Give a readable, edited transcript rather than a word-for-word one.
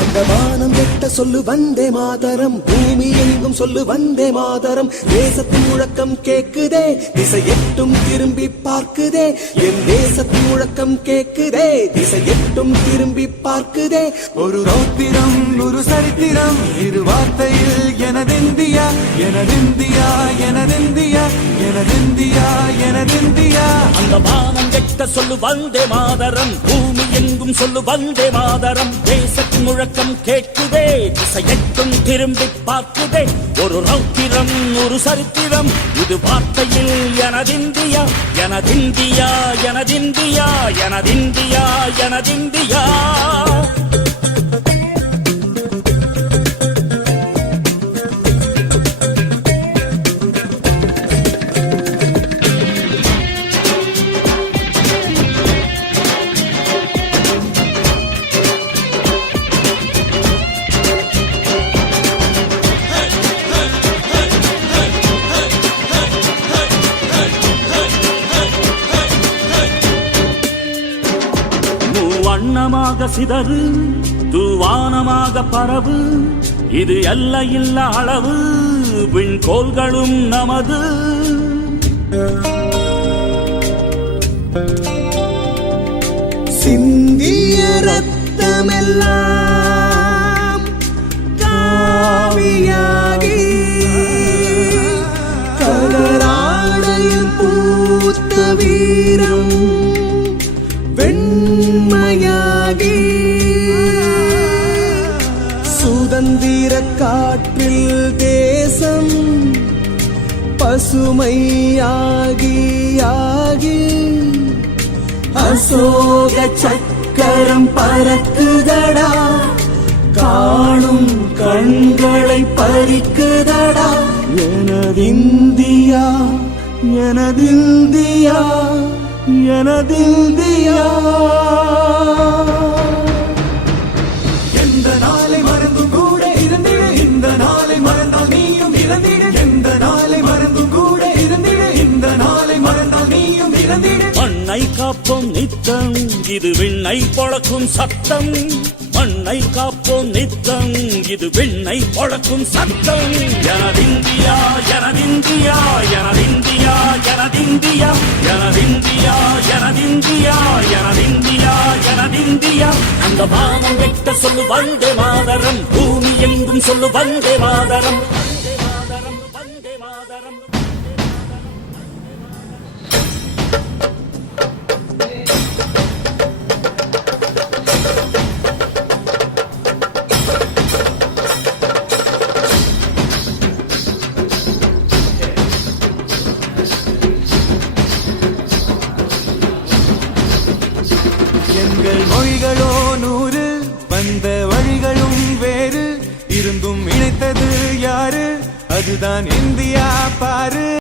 அந்த வானம் எட்ட சொல்லு வந்தே மாதரம், பூமி எங்கும் சொல்லு வந்தே மாதரம். தேசத்தின் முழக்கம் கேக்குதே, திசை எட்டும் திரும்பி பார்க்குதே. என் தேசத்தின் முழக்கம் கேக்குதே, திசை எட்டும் திரும்பி பார்க்குதே. ஒரு ரௌத்திரம் ஒரு சரித்திரம், இரு வார்த்தையில் எனதிந்தியா எனதிந்தியா எனதிந்தியா எனதிந்தியா எனதிந்தியா. அந்த வானம் எட்ட சொல்லு வந்தே மாதரம், பூமி எங்கும் சொல்லு வந்தே மாதரம். தேசத்தின் முழக்கம் கேட்குதே, திசை எட்டும் திரும்பி பார்க்குதே. ஒரு ரௌத்திரம் ஒரு சரித்திரம், இது வார்த்தையில் எனதிந்தியா எனதிந்தியா எனதிந்தியா எனதிந்தியா எனதிந்தியா. வண்ணமாக சிதறு தூவானமாக பரவு, இது எல்லையில்லா அளவு, விண்கோள்களும் நமது. சிந்திய ரத்தமெல்லாம் காவியாகி, கலராடையில் பூத்த வீரம் வெண்மையாகி, சுதந்திர காற்றில் தேசம் பசுமையாகி ஆகி, அசோக சக்கரம் பறக்குதடா, காணும் கண்களை பறிக்குதடா. எனதிந்தியா எனதிந்தியா எனதிந்தியா. எந்த நாளை மறந்தும் கூட இருந்திடு, இந்த நாளை மறந்தால் நீயும் இறந்திடு. எந்த நாளை மறந்தும் கூட இருந்திடு, இந்த நாளை மறந்தால் நீயும் இறந்திடு. மண்ணை காப்போம் நித்தம், இது விண்ணை பொழக்கும் சத்தம். மண்ணை காப்போம் நித்தம், இது விண்ணை பொழக்கும் சத்தம். எனதிந்தியா எனதிந்தியா எனதிந்தியா எனதிந்தியா எனதிந்தியா எனதிந்தியா எனதிந்தியா எனதிந்தியா. அந்த வானம் எட்ட சொல்லு வந்தே மாதரம், பூமி எங்கும் சொல்லு வந்தே மாதரம். வந்தே மாதரம். எங்கள் மொழிகளோ 100, வந்த வழிகளும் வேறு, இருந்தும் இணைத்தது யாரு? அதுதான் இந்தியா பாரு.